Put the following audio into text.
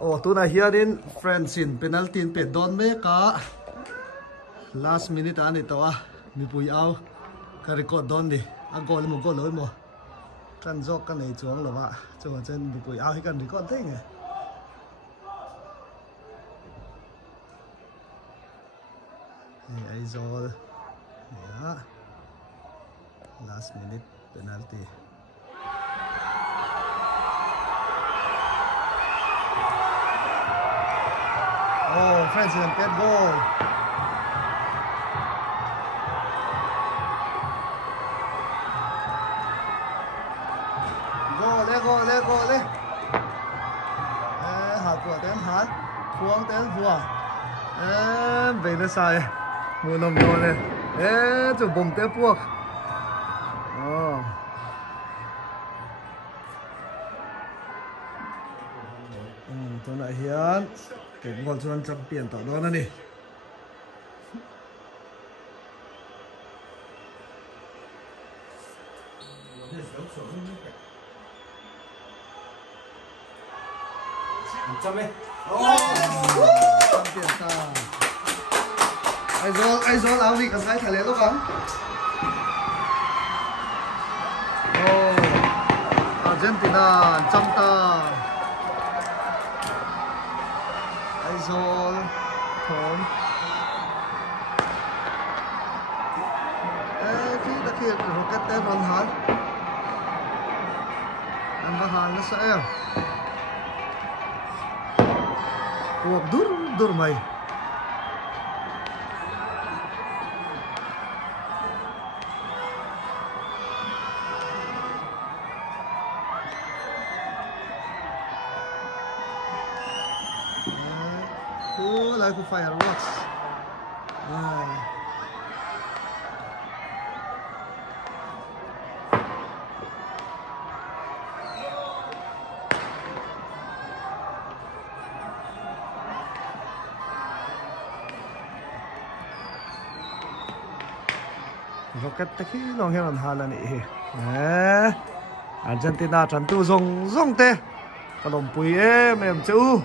Oh, tu na here in France in penalty in pe don me ka last minute ani to a mi pui au ka record don ni a goal mo goal loi mo kan jok kan nei chuang lo wa chu chen mi pui au hi kan record thei nge ai zol ya last minute penalty. Oh, France in pet goal. Goal le. Hạt của tên hạt, khuang tên hùa. Về nó sai, mua nồng nô lên. Chụp bùng tên buộc. Tôi lại hiến cái ngọn cho trăm tiền tỏ đó đi. Trăm tiền ta. Ai gió áo gì cần cái thải lên lúc không? Argentina trăm ta. Aizol Thom khi ta khi rocket tên ron hán anh ba hán nó sẽ cuộc dur mày like fireworks. Rocket taki long hian hala ni hi. Argentina chan tu zong te. Kalom pui em chu.